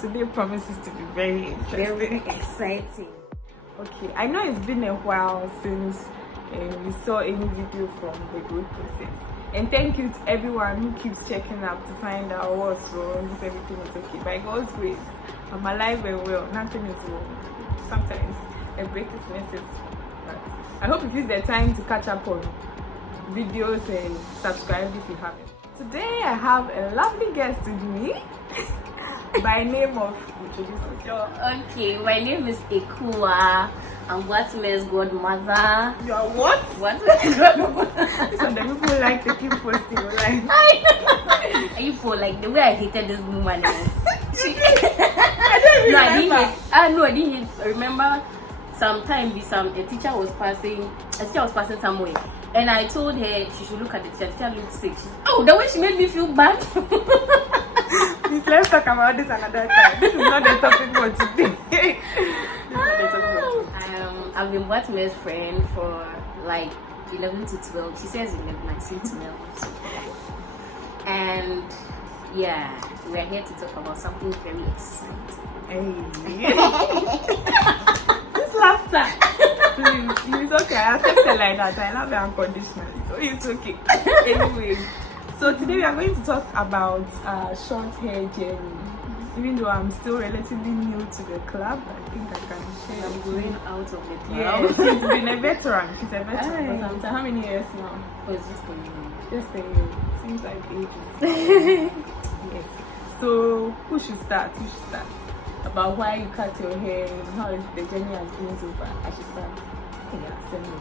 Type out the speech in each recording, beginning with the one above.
Today promises to be very interesting. Very exciting. Okay, I know it's been a while since we saw any video from the growth process. And thank you to everyone who keeps checking up to find out what's wrong, if everything is okay. By God's grace, I'm alive and well. Nothing is wrong. Sometimes a break is necessary. But I hope it is the time to catch up on videos and subscribe if you haven't. Today I have a lovely guest with me by name of introduce yourself. Okay, my name is Ekua. I'm What's godmother. You are what? What's godmother? So the people like to keep posting online. Are you for like the way I hated this woman? I don't remember. I didn't remember. Sometime a teacher was passing somewhere, and I told her she should look at the teacher. The teacher looked sick. The way she made me feel bad. Please, let's talk about this another time. This is not the topic for today. I've been What's friend for like 11 to 12. She says 11, I say 12. And yeah, we're here to talk about something very exciting. Hey. This laughter. Please, it's okay. I accept it like that. I love it unconditionally. So it's okay. Anyway, so today we are going to talk about short hair journey. Even though I'm still relatively new to the club, I think I can share. I'm going out of the club. Yeah, she's been a veteran. She's a veteran for some time. How many years now? Oh, it's just a year. Just a year. Seems like ages. Yes. So who should start? About why you cut your hair and how the journey has been so far. I should start. Yeah, send me.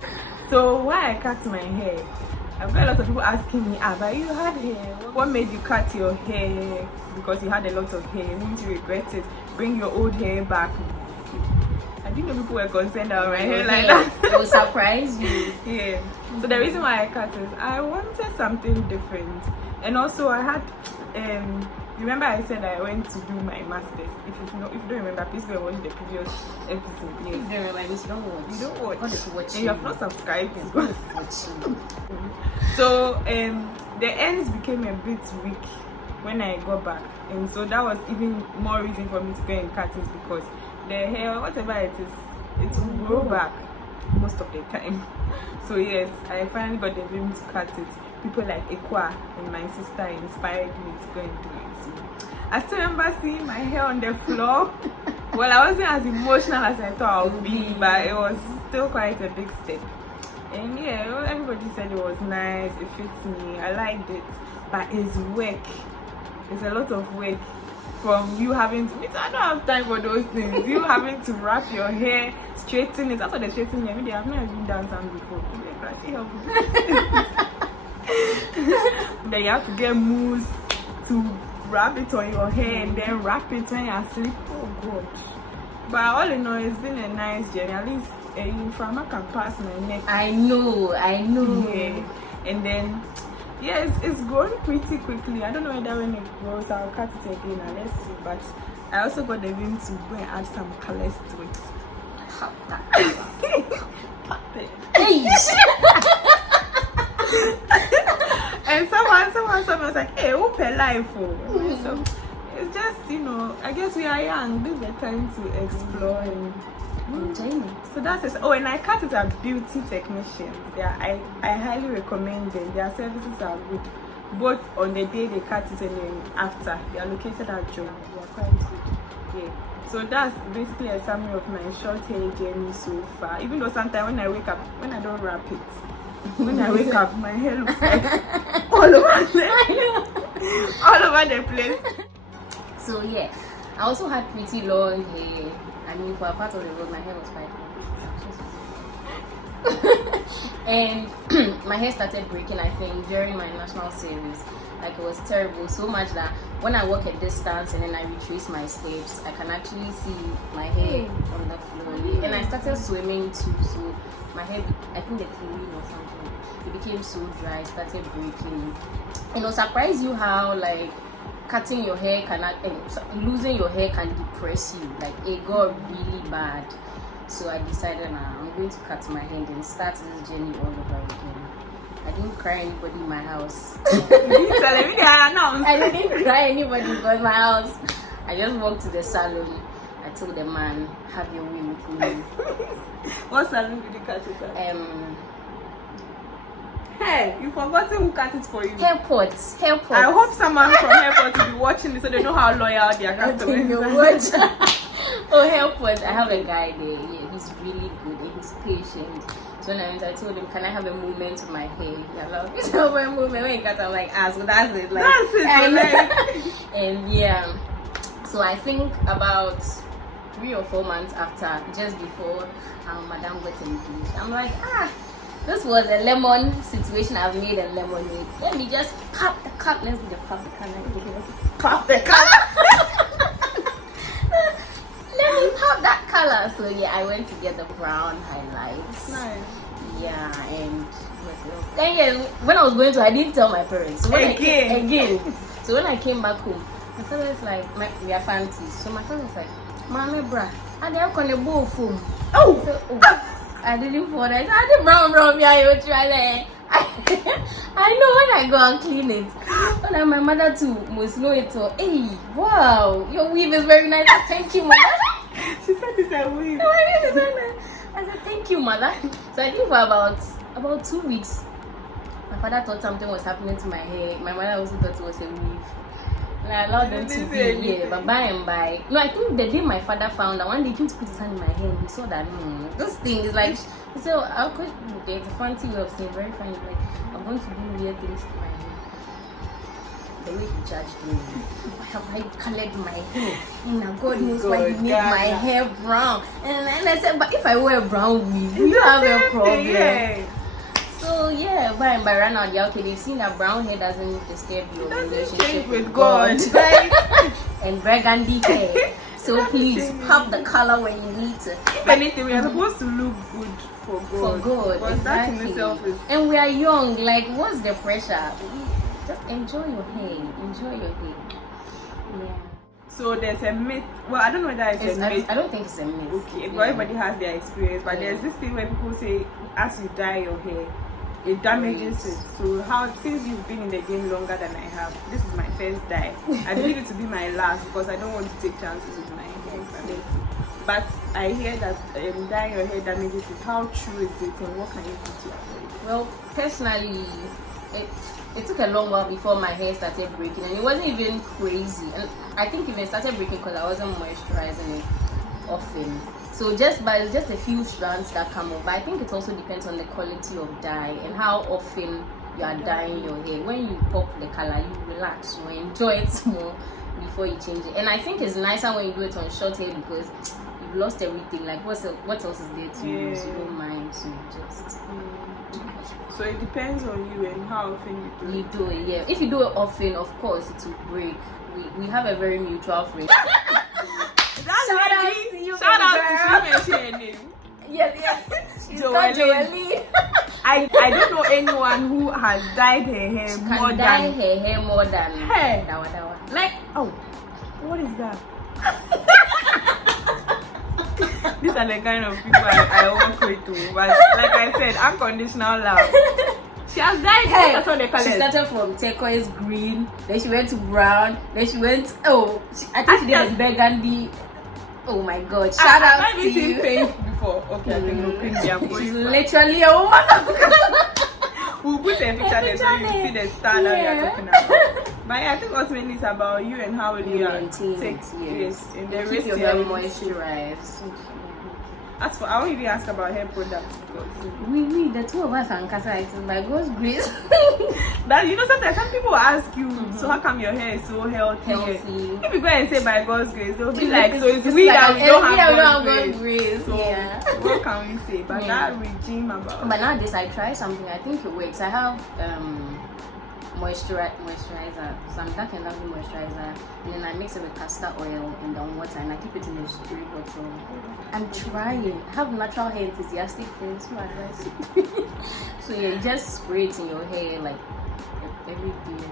So why I cut my hair? I've got a lot of people asking me, but you had hair. What made you cut your hair? Because you had a lot of hair. It means you regret it. Bring your old hair back. I didn't know people were concerned about my hair like that. It will surprise you. Yeah. So the reason why I cut is I wanted something different. And also I had remember I said I went to do my masters. If you don't remember, please go and watch the previous episode. Yes. If you remember, you don't watch. You don't watch. God is watching. And you have not subscribed. God is watching. So the ends became a bit weak when I got back, and so that was even more reason for me to go and cut it, because the hair, whatever it is, it will grow back most of the time. So yes, I finally got the dream to cut it. People like Ekua and my sister inspired me to go and do it. So I still remember seeing my hair on the floor. Well, I wasn't as emotional as I thought I would be, but it was still quite a big step. And yeah, everybody said it was nice, it fits me, I liked it, but it's work. It's a lot of work. From you having to, I don't have time for those things. You having to wrap your hair, straighten it. That's what they straighten me. I mean, I've never even done some before. Then you have to get mousse to wrap it on your hair and then wrap it when you're asleep. Oh God. But all in all, it's been a nice journey. At least I can pass my neck. I know. Yeah. And then yeah, it's growing pretty quickly. I don't know whether when it grows I'll cut it again, and let's see. But I also got the room to go and add some colors to it. And someone was like, hey, open life for. So it's just, I guess we are young. This is the time to explore and enjoyment. So that's it. Oh, and I cut it at Beauty Technicians. I highly recommend them. Their services are good, both on the day they cut it and then after. They are located at Joe. They are quite good. Yeah. So that's basically a summary of my short hair journey so far. Even though sometimes when I wake up, when I don't wrap it, when I wake up, my hair looks like all over the place. So yeah, I also had pretty long hair. I mean, for a part of the road, my hair was quite long. And my hair started breaking, I think, during my national series. Like, it was terrible, so much that when I walk a distance and then I retrace my steps, I can actually see my hair on the floor. And I started swimming too, so my hair, I think the chlorine or something, it became so dry, started breaking. And it'll surprise you how, like, cutting your hair losing your hair can depress you. Like, it got really bad. So I decided, I'm going to cut my hair and start this journey all over again. I didn't cry anybody in my house. You didn't tell me that announced. I didn't cry anybody in my house. I just walked to the salon. I told the man, have your way with me. What salon did you cut it at? Hey, you forgot who cut it for you. Airport. I hope someone from airport will be watching this so they know how loyal their customers are. Oh, airport. I have a guy there. Yeah, he's really good and he's patient. So when I went, I told him, can I have a moment with my hair? He allowed me to have a moment. When he cut, I'm like, so that's it. Like, that's it. And yeah. So I think about 3 or 4 months after, just before Madame got engaged, I'm like, this was a lemon situation. I've made a lemonade. Let me just pop the color. Let's do the pop the color. Pop the color. Let me pop that color. So yeah, I went to get the brown highlights. Nice. Yeah, and what else? And yeah, when I was going to, I didn't tell my parents. So when again. So when I came back home, my father was like, we are fancies. So my father was like, Mommy, bra, I didn't call a bowl foam. I didn't fall. I said, brown, yeah, you try that. I know when I go and clean it. And my mother too must know it. So, hey, wow, your weave is very nice. Thank you, mother. She said it's a weave. I said, thank you, mother. So I think for about 2 weeks, my father thought something was happening to my hair. My mother also thought it was a weave. And I allowed them to be, but by and by. No, I think the day my father found that one day he came to put his hand in my hair and he saw that, this thing is like, so I'll put, there's a fancy way of saying, very funny, like, I'm going to do weird things to my hair. The way he judged me. Have I colored my hair? And now God knows why he made my hair brown. And I said, but if I wear a brown wig, we don't have a problem. Yeah. So yeah, by and by right now, okay, they've seen that brown hair doesn't disturb your relationship with God. And burgundy hair. So please pop the color when you need to. If anything, we are supposed to look good for God. For God, but exactly. That in itself is... And we are young. Like, what's the pressure? Just enjoy your hair. Enjoy your hair. Yeah. So there's a myth. Well, I don't know whether it's a myth. I don't think it's a myth. Okay, but everybody has their experience. But there's this thing where people say, as you dye your hair, it damages it. So since you've been in the game longer than I have, this is my first dye. I believe it to be my last because I don't want to take chances with my hair. But I hear that dyeing your hair damages it. How true is it, and what can you do to avoid? Well, personally, it took a long while before my hair started breaking, and it wasn't even crazy. And I think it even started breaking because I wasn't moisturizing it often. So just a few strands that come off. But I think it also depends on the quality of dye and how often you are dyeing your hair. When you pop the color, you relax, you enjoy it more before you change it. And I think it's nicer when you do it on short hair because you've lost everything. Like what else is there to use? You don't mind to just. So it depends on you and how often you do it. Yeah. If you do it often, of course it will break. We have a very mutual friend. Shout out to you. Shout out to your name. Yes. She's called Joelle. I don't know anyone who has dyed her hair more than her. Like, what is that? These are the kind of people I work with too. But like I said, unconditional love. She has dyed hair. That's what they call it. She started from turquoise green, then she went to brown, then she went. I think she did a burgundy. Oh my God! Shout out to you. Pink before. Okay, I think no pink. She's literally a woman. We'll put a picture there so you see the style that we are talking about. But I think ultimately it's about you and how you maintain it. Yes, and the keep your hair moisturized. As for, I won't even ask about hair products because the two of us are Nkasa. It's by God's grace. That sometimes some people ask you, so how come your hair is so healthy? If you go and say by God's grace, they'll be like, so it's we that we don't have God's grace. So what can we say? But that regime about. But nowadays I try something. I think it works. I have moisturizer, some dark and lovely moisturizer, and then I mix it with castor oil and then water, and I keep it in a spray bottle. I'm trying. I have natural hair enthusiastic friends who advise. So yeah, you just spray it in your hair like every day.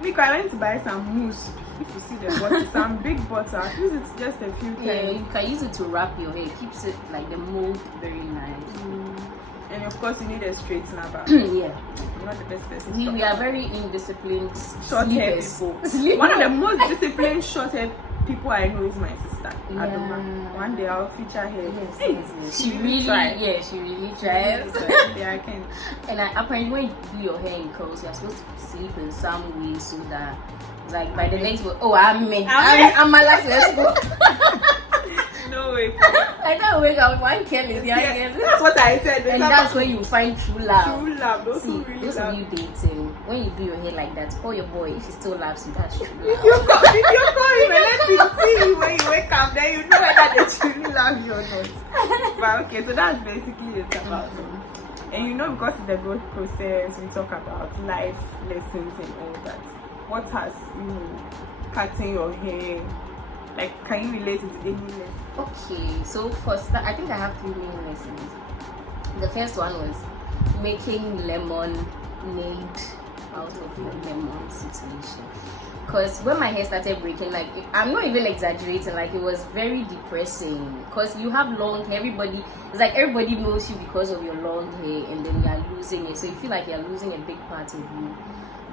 Because I went to buy some mousse. If you see the bottle, some big bottle, I use it just a few times. Yeah, you can use it to wrap your hair. It keeps it like the mold very nice. And of course, you need a straight snapper. Yeah. I'm not the best person. We are very indisciplined Short hair sleepers. people. One of the most disciplined short hair people I know is my sister. Yeah. Adoma. One day I'll feature her. Yes, Hey, yes, yes. She really tries. Yeah, I can. And apparently when you do your hair in curls, you're supposed to sleep in some way so that like by the next week, I'm my last, let's go. No way. I can't wake up one chemist. That's what I said. And that's when you find true love. True love. Those who really those love of you dating, when you do your hair like that, call your boy. If he still loves you, that's true love. You call him and let him see you when you wake up. Then you know whether they truly love you or not. But okay, so that's basically it about it. And you know, because it's the growth process, we talk about life lessons and all that. What has cutting your hair? Like, can you relate it to any lesson? Okay, so first, I think I have 3 main lessons. The first one was making lemonade out of the lemon situation. Because when my hair started breaking, like, I'm not even exaggerating, like, it was very depressing. Because you have long hair, it's like everybody knows you because of your long hair, and then you are losing it. So you feel like you're losing a big part of you.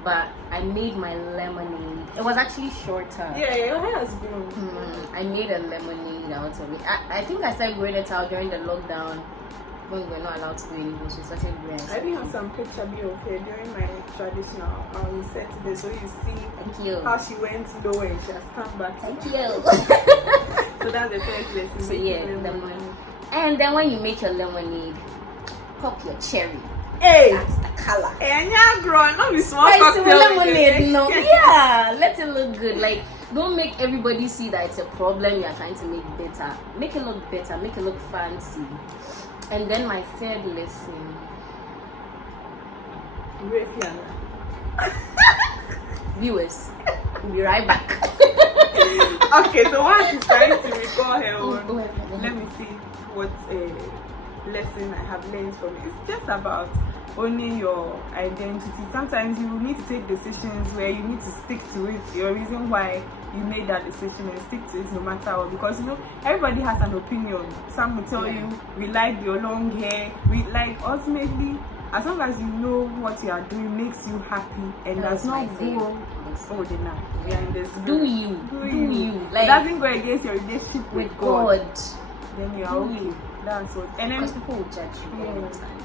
But I made my lemonade. It was actually shorter. Yeah, your hair has grown. I made a lemonade out of it. I think I started growing it out during the lockdown when we were not allowed to go anywhere. So I started growing. I even have some picture of hair during my traditional. I'll insert this so you see how she went low and she has come back. Thank you. So that's the first lesson. So yeah, lemonade. And then when you make your lemonade, pop your cherry. Hey, that's the color. And you're grown, not be small cocktail lemonade, no. Yeah, let it look good. Like, don't make everybody see that it's a problem you're trying to make better. Make it look better, make it look fancy. And then my third lesson. Viewers, we'll be right back. Okay, so while she's trying to recall her own, let me see what lesson I have learned from it. It's just about owning your identity. Sometimes you need to take decisions where you need to stick to it. Your reason why you made that decision and stick to it no matter what. Because everybody has an opinion. Some will tell you we like your long hair. We like ultimately, as long as you know what you are doing makes you happy and does not go. Oh, then now we are in this. Do you? Like, it doesn't go against your relationship with God. Then you are okay. That's what. And then people will judge you all the time.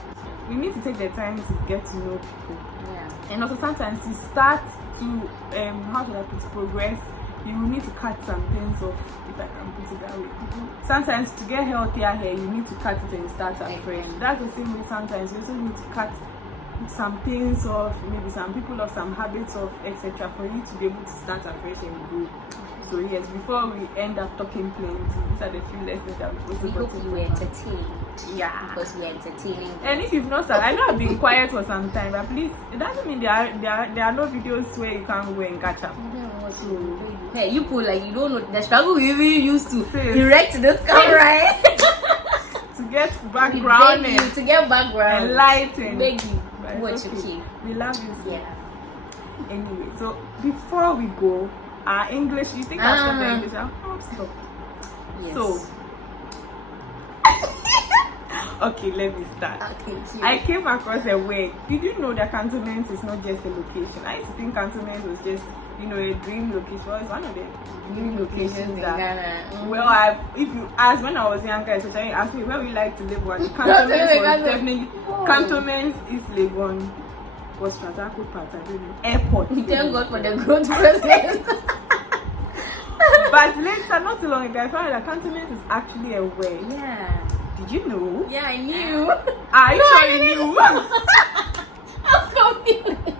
We need to take the time to get to know people. Yeah. And also sometimes you start to how should I put it, progress. You need to cut some things off, if I can put it that way. Sometimes to get healthier hair, you need to cut it and start afresh. That's the same way. Sometimes you also need to cut some things off, maybe some people off, some habits off, etc. for you to be able to start afresh and grow. So yes, before we end up talking plenty, these are the few lessons that we hope you were entertained. Yeah, because we are entertaining. And if you've not, I know I've been quiet for some time, but please, it doesn't mean there are no videos where you can't go and catch up. Hey, you put like you don't know the struggle we really used to erect this camera, to get background and to get background and lighting. Beg you, what you keep. We love you. Yeah. Anyway, so before we go. English, you think I'll stop English? I'll stop. Yes. So, okay, let me start. Okay, I came across a word. Did you know that cantonment is not just a location? I used to think cantonment was just, a dream location. Well, it's one of the dream locations in Ghana. Well, if you ask, when I was younger, especially asked me where we like to live, what the cantonment was definitely, cantonment is Legon. Was Transaco part, I don't know. Airport. Thank God for the growth process. But later, not too long ago, I found that cantonment is actually a word. Yeah. Did you know? Yeah, I knew. Are you sure you knew? I'm confused.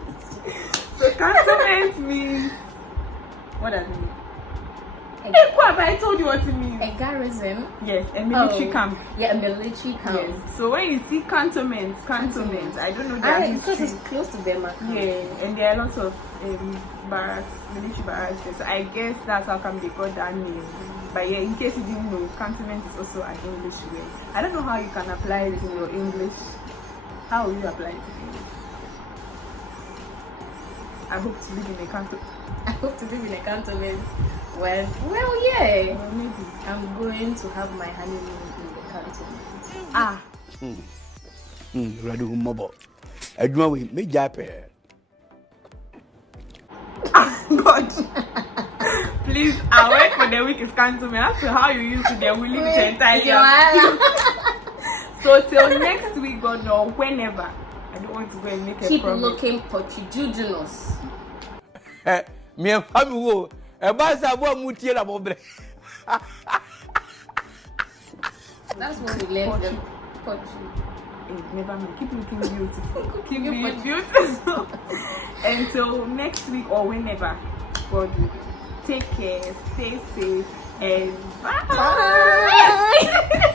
So cantonment means, what does it mean? Ekua, but I told you what it means. A garrison. Yes, a military camp. Yeah, a military camp. Yes. So when you see cantonments, I don't know their history. Because it's close to Burma. Yeah, and there are lots of barracks, military barracks. So I guess that's how come they got that name. But yeah, in case you didn't know, cantonment is also an English word. I don't know how you can apply it in your English. How will you apply it in English? I hope to live in a cantonment. I hope to live in a cantonment. Well, yeah. Well, maybe. I'm going to have my honeymoon in the cantonment. Ready mobile. I do we me jape. God. Please, I'll wait for the week is cancelled. As to how you used to, they're willing to entirely. So till next week, God, or whenever. I don't want to go and make a Keep promise. looking portuginoous. Me and Fabi wo. E ba sa bo mutie na bo bre. That's what we learned them. Never mind. Keep looking beautiful. Keep being beautiful. Until next week or whenever. God, take care, stay safe, and bye.